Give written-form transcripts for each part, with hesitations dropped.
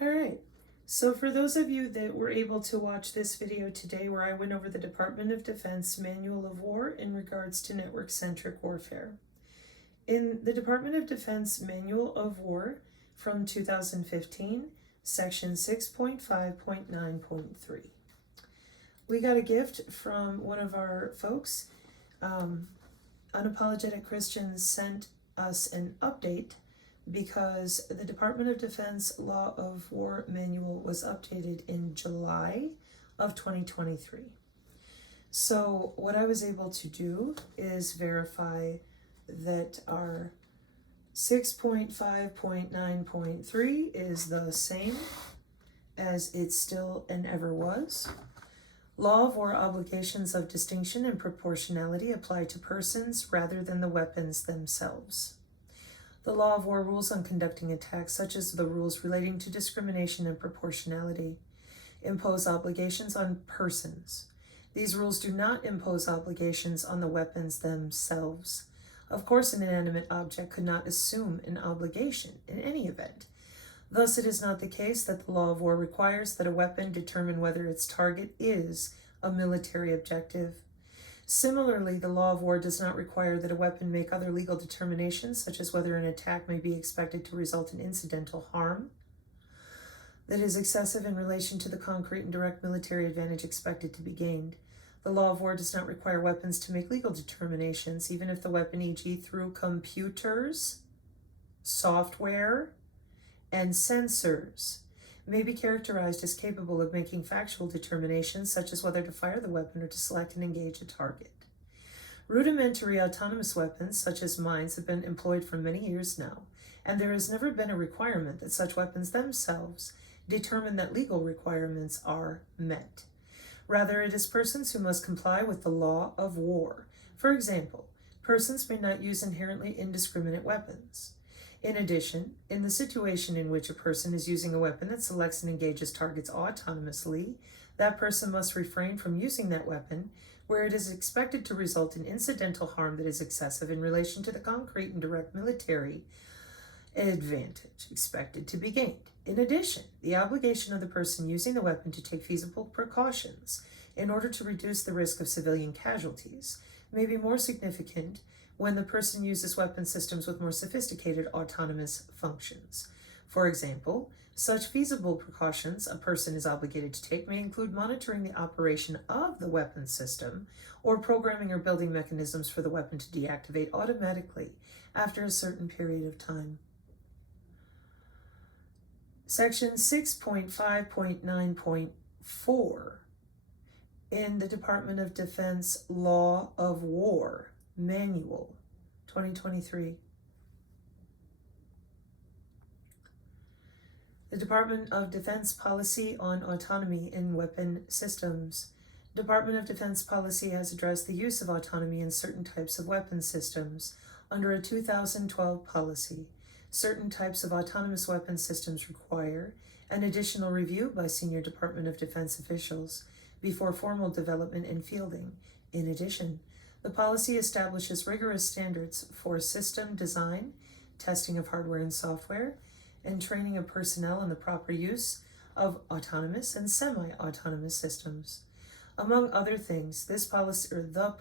All right, so for those of you that were able to watch this video today where I went over the Department of Defense Manual of War in regards to network-centric warfare. In the Department of Defense Manual of War from 2015, section 6.5.9.3. We got a gift from one of our folks. Unapologetic Christians sent us an update because the Department of Defense Law of War Manual was updated in July of 2023. So what I was able to do is verify that our 6.5.9.3 is the same as it still and ever was. Law of war obligations of distinction and proportionality apply to persons rather than the weapons themselves. The law of war rules on conducting attacks, such as the rules relating to discrimination and proportionality, impose obligations on persons. These rules do not impose obligations on the weapons themselves. Of course, an inanimate object could not assume an obligation in any event. Thus, it is not the case that the law of war requires that a weapon determine whether its target is a military objective. Similarly, the law of war does not require that a weapon make other legal determinations, such as whether an attack may be expected to result in incidental harm that is excessive in relation to the concrete and direct military advantage expected to be gained. The law of war does not require weapons to make legal determinations, even if the weapon, e.g., through computers, software, and sensors, may be characterized as capable of making factual determinations, such as whether to fire the weapon or to select and engage a target. Rudimentary autonomous weapons, such as mines, have been employed for many years now, and there has never been a requirement that such weapons themselves determine that legal requirements are met. Rather, it is persons who must comply with the law of war. For example, persons may not use inherently indiscriminate weapons. In addition, in the situation in which a person is using a weapon that selects and engages targets autonomously, that person must refrain from using that weapon where it is expected to result in incidental harm that is excessive in relation to the concrete and direct military advantage expected to be gained. In addition, the obligation of the person using the weapon to take feasible precautions in order to reduce the risk of civilian casualties may be more significant when the person uses weapon systems with more sophisticated autonomous functions. For example, such feasible precautions a person is obligated to take may include monitoring the operation of the weapon system or programming or building mechanisms for the weapon to deactivate automatically after a certain period of time. Section 6.5.9.4 in the Department of Defense Law of War Manual, 2023. The Department of Defense Policy on Autonomy in Weapon Systems. Department of Defense policy has addressed the use of autonomy in certain types of weapon systems under a 2012 policy. Certain types of autonomous weapon systems require an additional review by senior Department of Defense officials before formal development and fielding. In addition, the policy establishes rigorous standards for system design, testing of hardware and software, and training of personnel in the proper use of autonomous and semi-autonomous systems. Among other things, the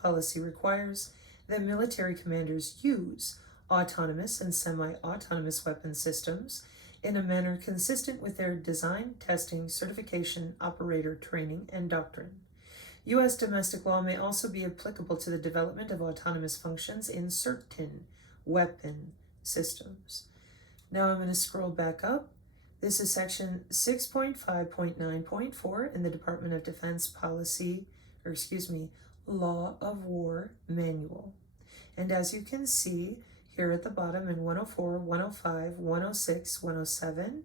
policy requires that military commanders use autonomous and semi-autonomous weapon systems in a manner consistent with their design, testing, certification, operator training, and doctrine. U.S. domestic law may also be applicable to the development of autonomous functions in certain weapon systems. Now I'm going to scroll back up. This is section 6.5.9.4 in the Department of Defense Law of War Manual. And as you can see here at the bottom in 104, 105, 106, 107,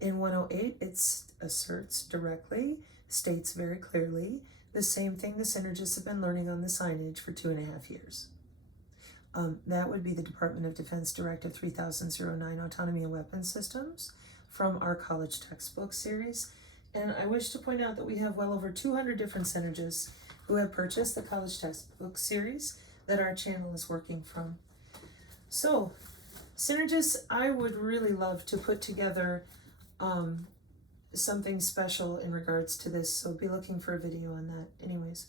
in 108 it asserts directly, states very clearly, the same thing the synergists have been learning on the signage for 2.5 years. That would be the Department of Defense Directive 3009, Autonomy and Weapon Systems, from our college textbook series. And I wish to point out that we have well over 200 different synergists who have purchased the college textbook series that our channel is working from. So, synergists, I would really love to put together something special in regards to this, so be looking for a video on that. Anyways,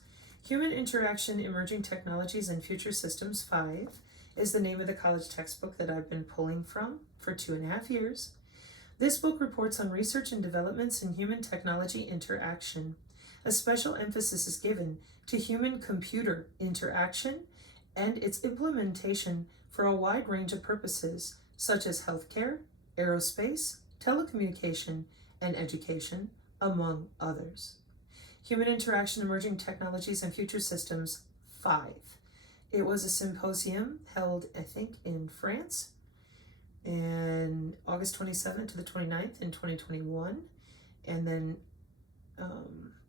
Human Interaction, Emerging Technologies, and Future Systems 5 is the name of the college textbook that I've been pulling from for 2.5 years. This book reports on research and developments in human technology interaction. A special emphasis is given to human-computer interaction and its implementation for a wide range of purposes, such as healthcare, aerospace, telecommunication, and education, among others. Human Interaction, Emerging Technologies, and Future Systems 5. It was a symposium held, I think, in France, in August 27th to the 29th in 2021, and then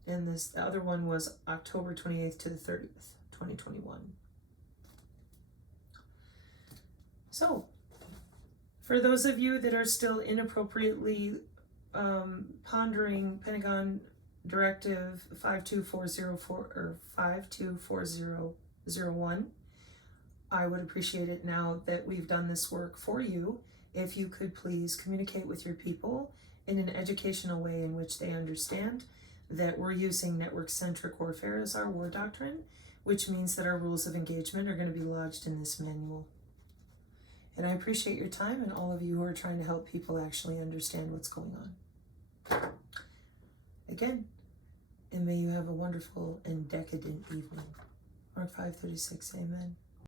and this other one was October 28th to the 30th, 2021. So, for those of you that are still inappropriately pondering Pentagon Directive 52404 or 524001, I would appreciate it now that we've done this work for you if you could please communicate with your people in an educational way in which they understand that we're using network-centric warfare as our war doctrine, which means that our rules of engagement are going to be lodged in this manual. And I appreciate your time and all of you who are trying to help people actually understand what's going on. Again, and may you have a wonderful and decadent evening. Mark 5:36, amen.